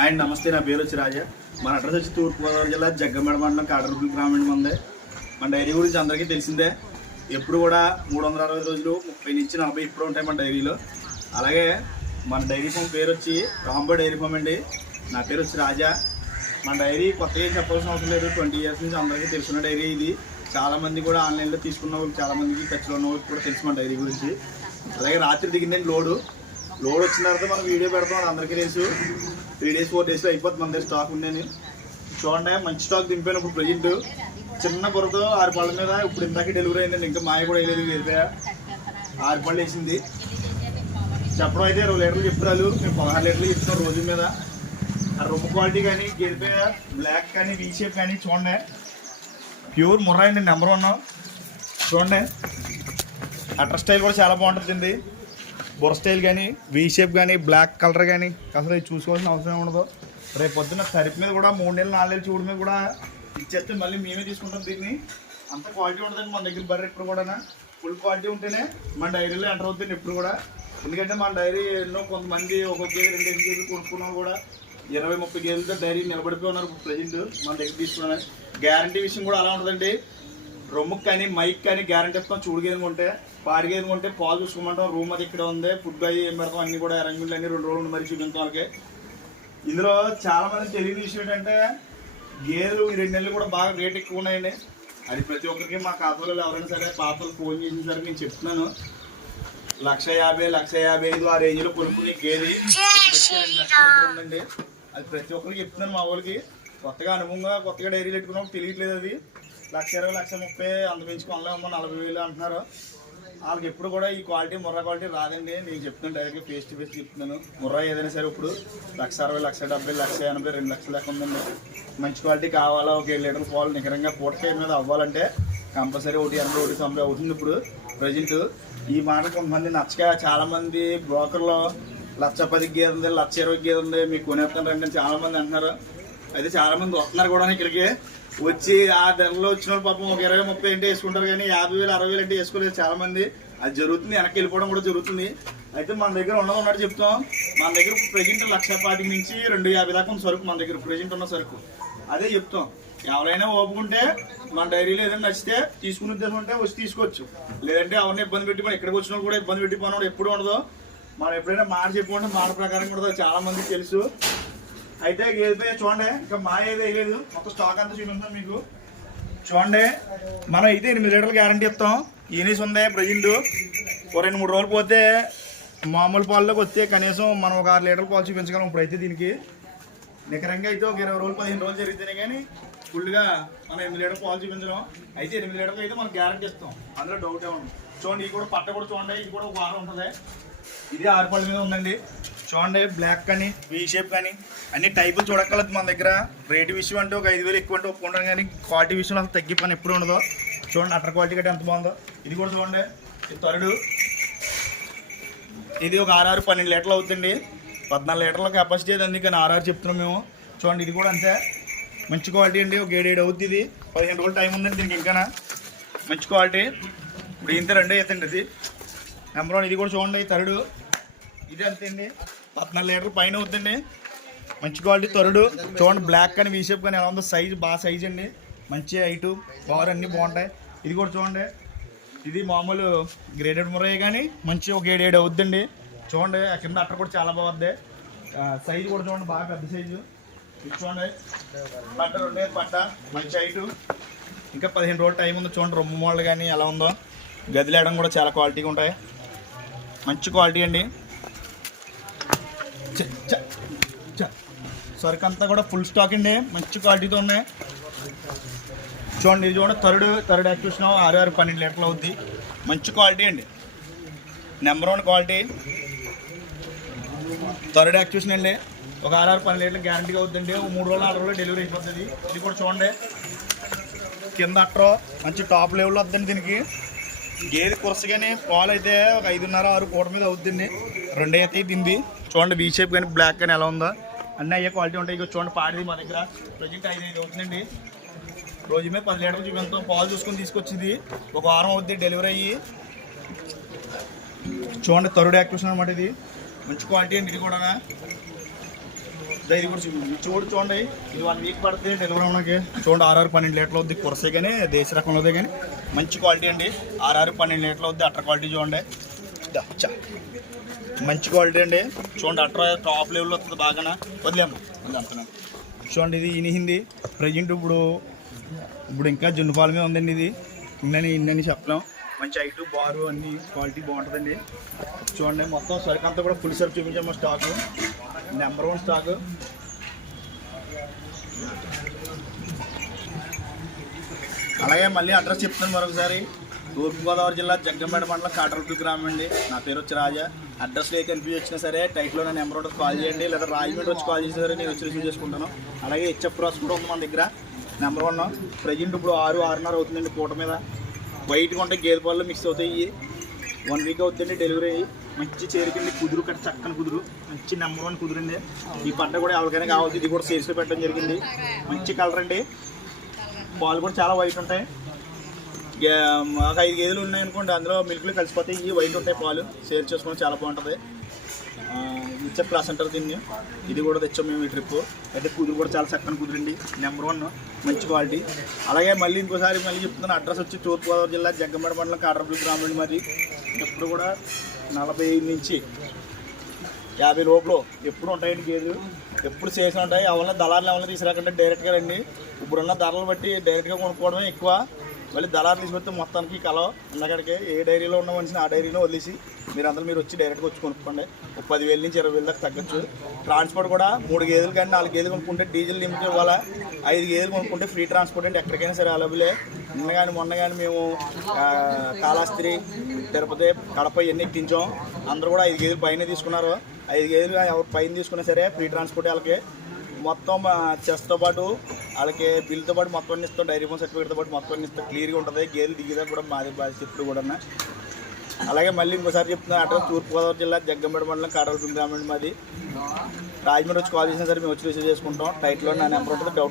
And నమస్తే, నా పేరు వచ్చి రాజా. మన అడ్రస్ వచ్చి తూర్పుగోదావరి జిల్లా జగ్గంపేట మండలం కాటరపల్లి గ్రామం మందే. మన డైరీ గురించి అందరికీ తెలిసిందే. ఎప్పుడు కూడా 360 రోజులు 30 నుంచి 40 ఇప్పుడు ఉంటాయి మన డైరీలో. అలాగే మన డైరీ ఫామ్ పేరు వచ్చి రాంబో డైరీ ఫామ్ అండి. నా పేరు వచ్చి రాజా. మన డైరీ కొత్తగా చెప్పాల్సిన అవసరం లేదు. 20 ఇయర్స్ నుంచి అందరికీ తెలుసున్న డైరీ ఇది. చాలామంది కూడా ఆన్లైన్లో తీసుకున్న వాళ్ళు, చాలామందికి టచ్లో ఉన్న వాళ్ళు కూడా తెలుసు మన డైరీ గురించి. అలాగే రాత్రి దిగిందండి లోడ్ వచ్చిన తర్వాత మనం వీడియో పెడతాం, అది అందరికీ తెలుసు. 3 days 4 daysలో అయిపోతుంది మన దగ్గర స్టాక్ ఉండేది. చూడండి, మంచి స్టాక్ దింపాను. ఇప్పుడు ప్రజెంట్ చిన్న బుర్రతో 6 పళ్ళ మీద ఇప్పుడు ఇందాక డెలివరీ అయిందండి. ఇంకా మాయ కూడా వేయలేదు, వెళ్ళిపోయా 6 పళ్ళు వేసింది. చెప్పడం అయితే 20 లీటర్లు చెప్తారు, మేము 16 లీటర్లు చెప్తున్నాం రోజు మీద. ఆ రొమ్ము క్వాలిటీ కానీ, గెలిపోయ బ్లాక్ కానీ, వీ షేప్ కానీ చూడండి, ప్యూర్ ముర్రా అండి, నెంబర్ 1. చూడండి, అటర్ స్టైల్ కూడా చాలా బాగుంటుందండి. బుర్ర స్టైల్ కానీ, వీ షేప్ కానీ, బ్లాక్ కలర్ కానీ అసలు ఇది చూసుకోవాల్సిన అవసరం ఉండదు. రేపు పొద్దున్న తరిపి మీద కూడా 3 నెలలు 4 నెలలు చూడు మీద కూడా ఇచ్చేస్తే మళ్ళీ మేమే తీసుకుంటాం దీన్ని. అంత క్వాలిటీ ఉంటుందండి మన దగ్గర. బర్రె ఎప్పుడు కూడా ఫుల్ క్వాలిటీ ఉంటేనే మన డైరీలో ఎంటర్ అవుతుంది ఎప్పుడు కూడా. ఎందుకంటే మన డైరీ ఎన్నో కొంతమంది ఒక్కొక్క కేజీ 2 కేజీలు కొనుక్కున్నాం కూడా 20-30 కేజీలతో డైరీ నిలబడిపోయి ఉన్నారు ఇప్పుడు ప్రజెంట్ మన దగ్గర తీసుకున్నాను. గ్యారంటీ విషయం కూడా అలా ఉంటుందండి. రొమ్ముకి కానీ, మైక్ కానీ గ్యారంటీ ఇస్తాం. చూడు గేదెలు కొంటే, పాడి గేదెలు కొంటే పాలు చూసుకోమంటాం. రూమ్ అది ఇక్కడ ఉంది, ఫుడ్ అయ్యి ఏం పెడతాం, అన్నీ కూడా అరేంజ్మెంట్లు అన్ని 2 రోజులు మరి చూపించాం వాళ్ళకి. ఇందులో చాలా మంది తెలియని విషయం ఏంటంటే, గేదెలు ఈ 2 నెలలు కూడా బాగా రేట్ ఎక్కువ ఉన్నాయండి. అది ప్రతి ఒక్కరికి మా ఖాతాలో ఎవరైనా సరే పాపలు ఫోన్ చేసిన సరే నేను చెప్తున్నాను. 1,50,000, 1,55,000 ఆ రేంజ్లో కొనుక్కునే గేది ఉందండి. అది ప్రతి ఒక్కరికి చెప్తున్నాను. మా వాళ్ళకి కొత్తగా అనుభవంగా కొత్తగా డైరీలు పెట్టుకున్నప్పుడు తెలియట్లేదు. అది 1,20,000, 1,30,000 అంత మించి కొనలేమో 40,000 అంటున్నారు. వాళ్ళకి ఎప్పుడు కూడా ఈ క్వాలిటీ ముర్రా క్వాలిటీ రాదండి. నేను చెప్తున్నాను, డైరెక్ట్గా ఫేస్ టు ఫేస్ చెప్తున్నాను. ముర్రా ఏదైనా సరే ఇప్పుడు 1,60,000, 1,70,000, 1,80,000, 2 లక్షల దాకా ఉందండి. మంచి క్వాలిటీ కావాలా, ఒక 7 లీటర్ల పాలు నికరంగా పూటకాయ మీద అవ్వాలంటే కంపల్సరీ 180, 190 అవుతుంది ఇప్పుడు ప్రజెంట్. ఈ మాట కొంతమంది నచ్చక చాలామంది బ్రోకర్లో 1,10,000 గేదె ఉంది, 1,20,000 గేదె ఉంది, మీకు కొనేస్తాను రండి అని చాలామంది అంటున్నారు. అయితే చాలామంది వస్తున్నారు కూడా ఇక్కడికి. వచ్చి ఆ ధరలో వచ్చిన వాళ్ళు పాపం ఒక 20-30 అంటే వేసుకుంటారు, కానీ 50,000, 60,000 అంటే వేసుకోలేదు చాలామంది. అది జరుగుతుంది, వెనక్కి వెళ్ళిపోవడం కూడా జరుగుతుంది. అయితే మన దగ్గర ఉన్నట్టు చెప్తాం. మన దగ్గర ప్రజెంట్ 1,40,000 నుంచి 250 దాకా ఉన్న సరుకు మన దగ్గర ప్రజెంట్ ఉన్న సరుకు. అదే చెప్తాం. ఎవరైనా ఓపుకుంటే మన డైరీలో ఏదైనా నచ్చితే తీసుకునే ఉద్దేశం ఉంటే వచ్చి తీసుకోవచ్చు. లేదంటే ఎవరిని ఇబ్బంది పెట్టిపోయి ఇక్కడికి వచ్చిన కూడా ఇబ్బంది పెట్టిపోయిన ఎప్పుడు ఉండదు. మనం ఎప్పుడైనా మాట చెప్పుకుంటే మాట ప్రకారం కూడా చాలా మందికి తెలుసు. అయితే గేదె చూడండి, ఇంకా మాయ ఏది వేయలేదు. మొత్తం స్టాక్ అంతా చూపిస్తాం మీకు. చూడండి, మనం అయితే 8 లీటర్లు గ్యారంటీ ఇస్తాం. ఈనీస్ ఉంది ప్రజెంట్. 2-3 రోజులు పోతే మామూలు పాల్లోకి వస్తే కనీసం మనం ఒక 6 లీటర్ల పాలు చూపించగలం. ఇప్పుడైతే దీనికి నికరంగా అయితే ఒక 20 రోజులు 15 రోజులు జరిగితేనే కానీ ఫుల్గా మనం 8 లీటర్ల పాలు చూపించడం. అయితే 8 లీటర్లు అయితే మనం గ్యారంటీ ఇస్తాం, అందులో డౌట్ ఏమన్నా. చూడండి, ఇది కూడా పట్ట కూడా చూడండి, ఇది కూడా ఒక వారం ఉంటుంది. ఇది 6 పళ్ళ మీద ఉందండి. చూడండి, బ్లాక్ కానీ, వీ షేప్ కానీ అన్ని టైపులు చూడక్కర్లేదు మన దగ్గర. రేటు విషయం అంటే ఒక 5,000 ఎక్కువ అంటే ఒప్పుకుంటాం, కానీ క్వాలిటీ విషయం అసలు తగ్గి పని ఎప్పుడు ఉండదు. చూడండి, అటర్ క్వాలిటీ కంటే ఎంత బాగుందో. ఇది కూడా చూడండి, ఇది తరుడు. ఇది ఒక 6-12 లీటర్లు అవుతుంది. 14 లీటర్ల కెపాసిటీ అది, అందుకని 6 చెప్తున్నాం మేము. చూడండి, ఇది కూడా అంతే మంచి క్వాలిటీ అండి. ఒక 7 అవుతుంది. ఇది 15 రోజులు టైం ఉందండి దీనికి. ఇంకా మంచి క్వాలిటీ. ఇప్పుడు ఇంత 2 అవుతుంది. ఇది నెంబర్ 1. ఇది కూడా చూడండి, తరుడు. ఇది అంతే అండి, 14 లీటర్లు పైన అవుతుంది. మంచి క్వాలిటీ తరుడు. చూడండి, బ్లాక్ కానీ, వీ షేప్ కానీ ఎలా ఉందో. సైజు బాగా సైజ్ అండి, మంచి హైటు, పవర్ అన్నీ బాగుంటాయి. ఇది కూడా చూడండి, ఇది మామూలు గ్రేడెడ్ మురయ్య కానీ మంచి ఒక 7 అవుద్దండి. చూడండి, కింద అట్ట కూడా చాలా బాగుంది. సైజు కూడా చూడండి, బాగా పెద్ద సైజు. ఇది చూడండి, పట్ట 2 పట్ట, మంచి హైటు. ఇంకా 15 రోజులు టైం ఉంది. చూడండి, రొమ్ము మోడల్ కానీ ఎలా ఉందో. గదిలేయడం కూడా చాలా క్వాలిటీగా ఉంటాయి. మంచి క్వాలిటీ అండి. సరుకు అంతా కూడా ఫుల్ స్టాక్ అండి, మంచి క్వాలిటీతో ఉన్నాయి. చూడండి, ఇది చూడండి, థర్డ్ యాక్టివేషన్ 6-12 లీటర్లు అవుద్ది. మంచి క్వాలిటీ అండి, నెంబర్ 1 క్వాలిటీ. థర్డ్ యాక్టివేషన్ అండి, ఒక 6-12 లీటర్లు గ్యారంటీగా అవుతుందండి. 3 రోజులు 4 రోజులు డెలివరీ అయిపోతుంది. ఇది కూడా చూడండి, కింద అట్రో మంచి టాప్ లెవెల్లో వద్దండి దీనికి. గేదె కురసగానే పాలు అయితే ఒక 5.5-6 పూట మీద అవుతుంది. 2 అయితే తింది. చూడండి, వీ షేప్ కానీ, బ్లాక్ కానీ ఎలా ఉందో. అన్నీ అయ్యే క్వాలిటీ ఉంటాయి. ఇక చూడండి, పాడిది మా దగ్గర ప్రజెంట్ 5 అవుతుందండి. రోజు మీద 10 లీటర్లు చూపించాం. పాలు చూసుకొని తీసుకొచ్చింది. ఒక వారం అవుద్ది డెలివరీ అయ్యి. చూడండి, థర్డ్ యాక్టివేషన్ అనమాట. ఇది మంచి క్వాలిటీ అండి. ఇది కూడా ఇది కూడా చూడండి, ఇది 1 వీక్ పడుతుంది డెలివరీ అవ్వడానికి. చూడండి 6-12 లీటర్లు అవుద్ది. కురసే కానీ దేశ రకంలో అవుతాయి కానీ మంచి క్వాలిటీ అండి. 6-12 లీటర్లు అవుద్ది. అట్టర్ క్వాలిటీ చూడండి, మంచి క్వాలిటీ అండి. చూడండి అట్టర్ టాప్ లెవెల్లో వస్తుంది బాగా. వదిలేము అంటున్నాను. చూడండి ఇది ఇనిహింది ప్రజెంట్. ఇప్పుడు ఇంకా జున్ను పాలమే ఉందండి. ఇది ఇన్నని చెప్పలేం. మంచి ఐటు బారు అన్ని క్వాలిటీ బాగుంటుందండి. చూడండి మొత్తం సరుకు అంతా కూడా ఫుల్ సరుకు చూపించాము. Stock number 1 stock. అలాగే మళ్ళీ అడ్రస్ చెప్తాను మరొకసారి. తూర్పుగోదావరి జిల్లా జగ్గంపేట మండలం కాటరపల్లి గ్రామం అండి. నా పేరు వచ్చి రాజా. అడ్రస్లో ఏ కన్ఫ్యూజ్ వచ్చినా సరే టైట్లో నా నెంబర్ ఉంటుంది, కాల్ చేయండి. లేదా రాజమండ్రి వచ్చి కాల్ చేసినా సరే నేను వచ్చి రిసీవ్ చేసుకుంటాను. అలాగే హెచ్ఎఫ్ క్రాస్ కూడా ఉంది మన దగ్గర నెంబర్ 1. ప్రజెంట్ ఇప్పుడు 6-6:30 అవుతుందండి పూట మీద. వైట్గా ఉంటే గేదె పాలు మిక్స్ అవుతాయి. 1 వీక్ అవుతుందండి డెలివరీ అయ్యి. మంచి చేరికండి, కుదురు కట్టి చక్కని కుదురు, మంచి నెంబర్ 1 కుదురండి. ఈ పంట కూడా ఎవరికైనా కావాలి. ఇది కూడా సేల్స్లో పెట్టడం జరిగింది. మంచి కలర్ అండి. పాలు కూడా చాలా వైట్ ఉంటాయి. మాకు 5 గేదెలు ఉన్నాయనుకోండి, అందులో మిల్క్లు కలిసిపోతాయి. ఈ వైట్ ఉంటాయి పాలు. సేల్ చేసుకోవడం చాలా బాగుంటుంది. హెచ్ఎఫ్ క్లాస్ అంటారు దీన్ని. ఇది కూడా తెచ్చాం మేము ఈ ట్రిప్. అయితే కుదురు కూడా చాలా చక్కని కుదురండి, నెంబర్ 1 మంచి క్వాలిటీ. అలాగే మళ్ళీ ఇంకోసారి మళ్ళీ చెప్తున్నాను. అడ్రస్ వచ్చి తూర్పుగోదావరి జిల్లా జగ్గంపేట మండలం కాటరపల్లి గ్రామం. మరి ఎప్పుడు కూడా 45 నుంచి 50 లోపల ఎప్పుడు ఉంటాయండి గేదెలు. ఎప్పుడు సేల్స్ ఉంటాయి. ఎవరైనా దళారులు ఎవరైనా తీసుకురాకంటే డైరెక్ట్గా రండి. ఇప్పుడున్న ధరలు బట్టి డైరెక్ట్గా కొనుక్కోవడమే ఎక్కువ. మళ్ళీ దళారు తీసుకొస్తే మొత్తానికి కలవ ఉన్నక్కడికి ఏ డైరీలో ఉన్న మనిషిని ఆ డైరీలో వదిలేసి మీరు వచ్చి డైరెక్ట్గా వచ్చి కొనుక్కోండి. 10,000 నుంచి 20,000 దాకా తగ్గచ్చు. ట్రాన్స్పోర్ట్ కూడా 3 గేదెలు కానీ 4 గేదెలు కొనుక్కుంటే డీజిల్ లిమిట్ ఇవ్వాలా. 5 గేదెలు కొనుక్కుంటే ఫ్రీ ట్రాన్స్పోర్ట్ అంటే ఎక్కడికైనా సరే అవైలబులే. మొన్న కానీ మేము కాళహస్తి, తిరుపతి, కడప ఇవన్నీ ఎక్కించాం. అందరూ కూడా 5 గేదెలు పైన తీసుకున్నారు. 5 గేదెలు ఎవరు పైన తీసుకున్నా సరే ఫ్రీ ట్రాన్స్పోర్ట్. వాళ్ళకి మొత్తం చెస్తో పాటు వాళ్ళకి బిల్తో పాటు మొత్తం అన్ని ఇస్తాం. డైరీ ఫోన్ సర్టిఫికేట్తో పాటు మొత్తం అన్ని ఇస్తాం. క్లియర్గా ఉంటుంది. గేదెలు దిగేదా కూడా మాది బాధ్యత ఇప్పుడు కూడా. అలాగే మళ్ళీ ఇంకోసారి చెప్తున్నాను. అడ్రస్ తూర్పుగోదావరి జిల్లా జగ్గంపేట మండలం కాటరపల్లి గ్రామం. మాది రాజమండ్రి వచ్చి కాల్ చేసినా సరే మేము వచ్చి రిసీవ్ చేసుకుంటాం. టైట్లో నా నెంబర్ ఉంటుంది. డౌట్